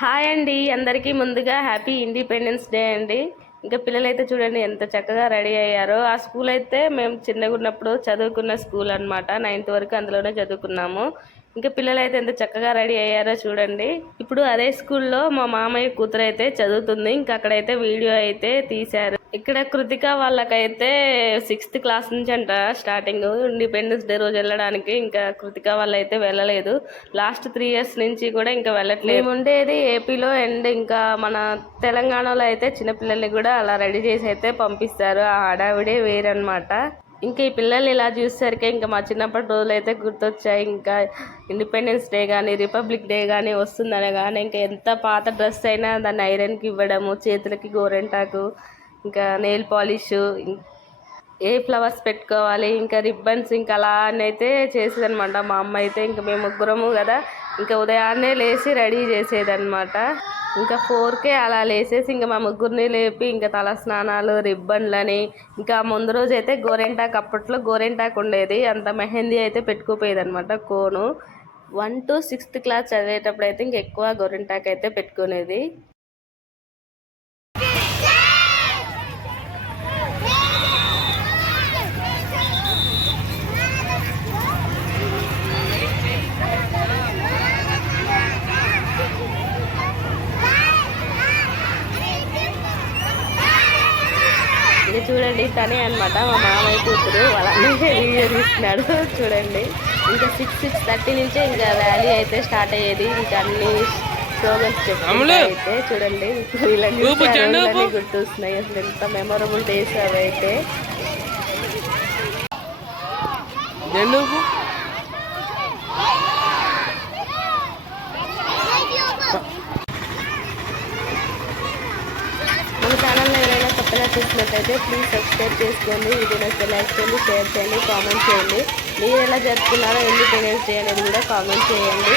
Hi అండి. అందరికీ ముందుగా హ్యాపీ ఇండిపెండెన్స్ డే అండి. ఇంకా పిల్లలైతే చూడండి ఎంత చక్కగా రెడీ అయ్యారో. ఆ స్కూల్ అయితే మేము చిన్నగా ఉన్నప్పుడు చదువుకున్న స్కూల్ అన్నమాట. నైన్త్ వరకు అందులోనే చదువుకున్నాము. ఇంకా పిల్లలైతే ఎంత చక్కగా రెడీ అయ్యారో చూడండి. ఇప్పుడు అదే స్కూల్లో మా మామయ్య కూతురు అయితే చదువుతుంది. ఇంకా అక్కడైతే వీడియో అయితే తీశారు. ఇక్కడ కృతిక వాళ్ళకైతే సిక్స్త్ క్లాస్ నుంచి అంట స్టార్టింగ్. ఇండిపెండెన్స్ డే రోజు వెళ్ళడానికి ఇంకా కృతిక వాళ్ళైతే వెళ్ళలేదు. లాస్ట్ త్రీ ఇయర్స్ నుంచి కూడా ఇంకా వెళ్ళట్లేదు. మేము ఉండేది ఏపీలో అండ్ ఇంకా మన తెలంగాణలో అయితే చిన్నపిల్లల్ని కూడా అలా రెడీ చేసి అయితే పంపిస్తారు. ఆ హడావిడే వేరనమాట ఇంకా ఈ పిల్లలు ఇలా చూసేసరికి ఇంకా మా చిన్నప్పటి రోజులు అయితే గుర్తొచ్చాయి. ఇంకా ఇండిపెండెన్స్ డే కానీ రిపబ్లిక్ డే కానీ వస్తుందని కానీ ఇంకా ఎంత పాత డ్రెస్ అయినా దాన్ని ఐరన్కి ఇవ్వడము చేతులకి గోరెంటాకు ఇంకా నెయిల్ పాలిష్ ఏ ఫ్లవర్స్ పెట్టుకోవాలి ఇంకా రిబ్బన్స్ ఇంకా అలా అని అయితే చేసేదనమాట మా అమ్మ అయితే ఇంకా మేము ముగ్గురము కదా ఇంకా ఉదయాన్నే లేచి రెడీ చేసేదనమాట ఇంకా ఫోర్కే అలా లేసేసి ఇంకా మా ముగ్గురిని లేపి ఇంకా తల స్నానాలు రిబ్బన్లని ఇంకా ముందు రోజు అయితే గోరెంటాకు అప్పట్లో గోరెంటాకు ఉండేది. అంత మెహందీ అయితే పెట్టుకోపోయేది అనమాట కోను. వన్ టు సిక్స్త్ క్లాస్ చదివేటప్పుడు అయితే ఇంక ఎక్కువ గోరెంటాకు అయితే పెట్టుకునేది. ఇది చూడండి తనే అనమాట మా మామయ్య కూతురు. వాళ్ళ అన్నయ్య వీడియో తీస్తున్నాడు. చూడండి. ఇంకా సిక్స్ సిక్స్ థర్టీ నుంచే ఇంకా ర్యాలీ అయితే స్టార్ట్ అయ్యేది. ఇంకా అన్ని స్లోగన్స్ అయితే చూడండి. వీళ్ళని గుర్తొస్తున్నాయి. అసలు ఎంత మెమొరబుల్ డేస్ అవి అయితే కొత్తగా చూసినట్టయితే ప్లీజ్ సబ్స్క్రైబ్ చేసుకోండి వీడియో నచ్చితే లైక్ చేయండి షేర్ చేయండి కామెంట్ చేయండి. మీరు ఎలా జరుపుకున్నారో ఇండిపెండెన్స్ డే అనేది కూడా కామెంట్ చేయండి.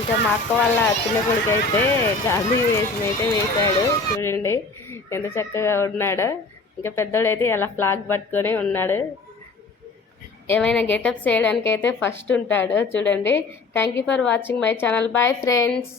ఇంకా మా అక్క వాళ్ళ చిన్న కొడుకు అయితే గాంధీ వేసిన అయితే వేశాడు చూడండి ఎంత చక్కగా ఉన్నాడో. ఇంకా పెద్దోడైతే అలా ఫ్లాగ్ పట్టుకొని ఉన్నాడు. ఏమైనా గెటప్స్ చేయడానికి అయితే ఫస్ట్ ఉంటాడు. చూడండి. Thank you for watching my channel bye friends